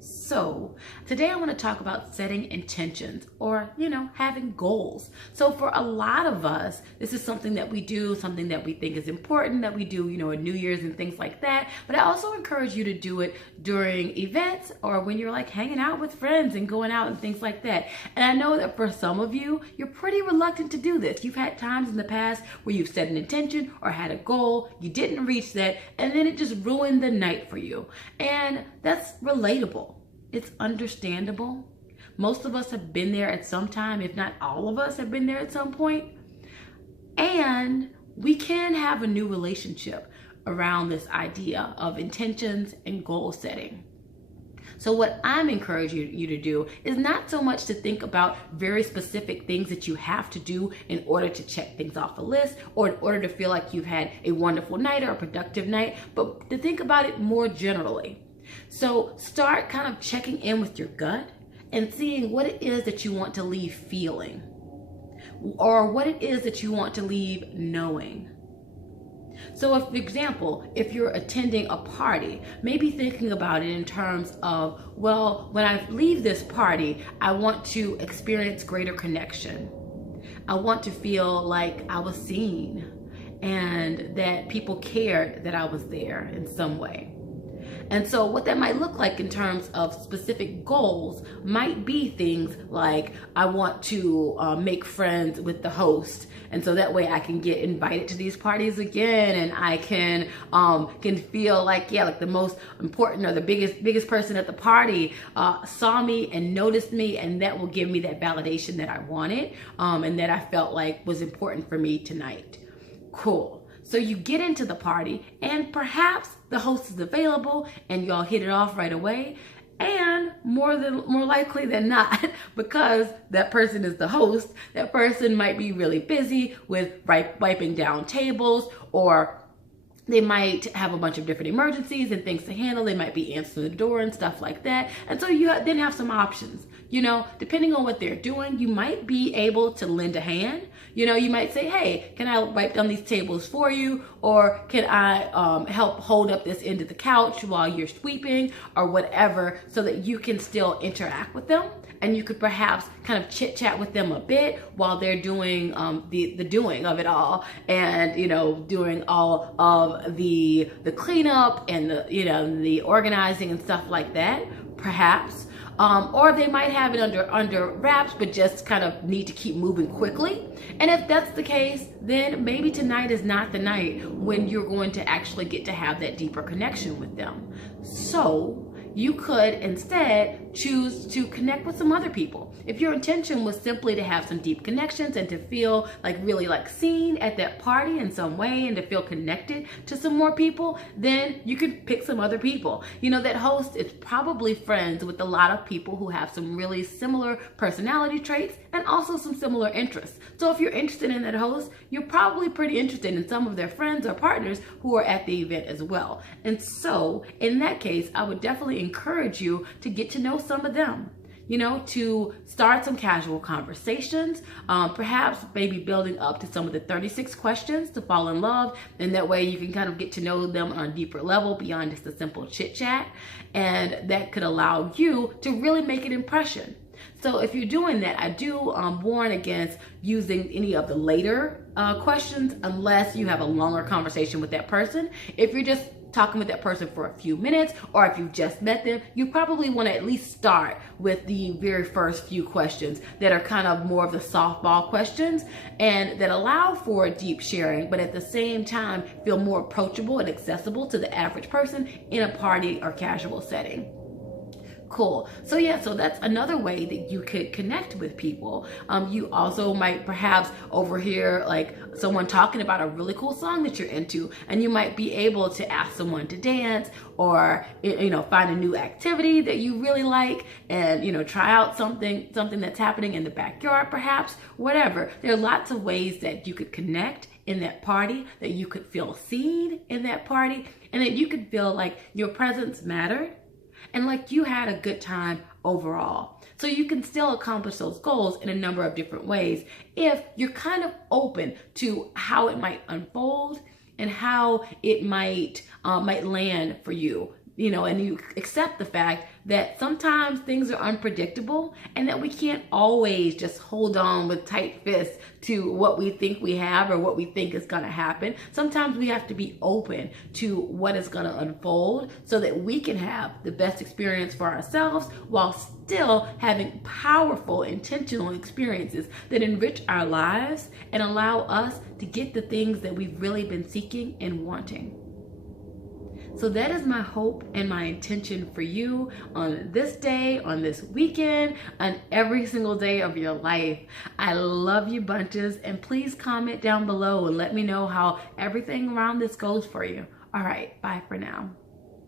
So today I want to talk about setting intentions or, having goals. So for a lot of us, this is something that we do, something that we think is important that we do, at New Year's and things like that. But I also encourage you to do it during events or when you're like hanging out with friends and going out and things like that. And I know that for some of you, you're pretty reluctant to do this. You've had times in the past where you've set an intention or had a goal, you didn't reach that, and then it just ruined the night for you. And that's relatable. It's understandable. Most of us have been there at some time, if not all of us have been there at some point. And we can have a new relationship around this idea of intentions and goal setting. So what I'm encouraging you to do is not so much to think about very specific things that you have to do in order to check things off a list or in order to feel like you've had a wonderful night or a productive night, but to think about it more generally. So start kind of checking in with your gut and seeing what it is that you want to leave feeling or what it is that you want to leave knowing. So if, for example, if you're attending a party, maybe thinking about it in terms of, well, when I leave this party, I want to experience greater connection. I want to feel like I was seen and that people cared that I was there in some way. And so what that might look like in terms of specific goals might be things like I want to make friends with the host. And so that way I can get invited to these parties again and I can feel like, like the most important or the biggest person at the party saw me and noticed me, and that will give me that validation that I wanted and that I felt like was important for me tonight. Cool. So you get into the party and perhaps the host is available and y'all hit it off right away. And more likely than not, because that person is the host, that person might be really busy with wiping down tables, or they might have a bunch of different emergencies and things to handle. They might be answering the door and stuff like that. And so you then have some options. Depending on what they're doing, you might be able to lend a hand. You might say, hey, can I wipe down these tables for you? Or can I help hold up this end of the couch while you're sweeping or whatever, so that you can still interact with them. And you could perhaps kind of chit chat with them a bit while they're doing the doing of it all, and doing all of the cleanup and the organizing and stuff like that, perhaps. Or they might have it under wraps, but just kind of need to keep moving quickly. And if that's the case, then maybe tonight is not the night when you're going to actually get to have that deeper connection with them. So you could instead choose to connect with some other people. If your intention was simply to have some deep connections and to feel really seen at that party in some way and to feel connected to some more people, then you could pick some other people. That host is probably friends with a lot of people who have some really similar personality traits and also some similar interests. So if you're interested in that host, you're probably pretty interested in some of their friends or partners who are at the event as well. And so in that case, I would definitely encourage you to get to know some of them, to start some casual conversations, perhaps maybe building up to some of the 36 questions to fall in love. And that way you can kind of get to know them on a deeper level beyond just a simple chit chat. And that could allow you to really make an impression. So if you're doing that, I do warn against using any of the later questions unless you have a longer conversation with that person. If you're just talking with that person for a few minutes, or if you've just met them, you probably want to at least start with the very first few questions that are kind of more of the softball questions and that allow for deep sharing, but at the same time feel more approachable and accessible to the average person in a party or casual setting. Cool. So that's another way that you could connect with people. You also might perhaps overhear someone talking about a really cool song that you're into, and you might be able to ask someone to dance or find a new activity that you really like and try out something that's happening in the backyard, perhaps, whatever. There are lots of ways that you could connect in that party, that you could feel seen in that party, and that you could feel like your presence mattered and like you had a good time overall. So you can still accomplish those goals in a number of different ways if you're kind of open to how it might unfold and how it might land for you and you accept the fact that sometimes things are unpredictable and that we can't always just hold on with tight fists to what we think we have or what we think is going to happen. Sometimes we have to be open to what is going to unfold so that we can have the best experience for ourselves while still having powerful, intentional experiences that enrich our lives and allow us to get the things that we've really been seeking and wanting. So that is my hope and my intention for you on this day, on this weekend, on every single day of your life. I love you bunches, and please comment down below and let me know how everything around this goes for you. All right, bye for now.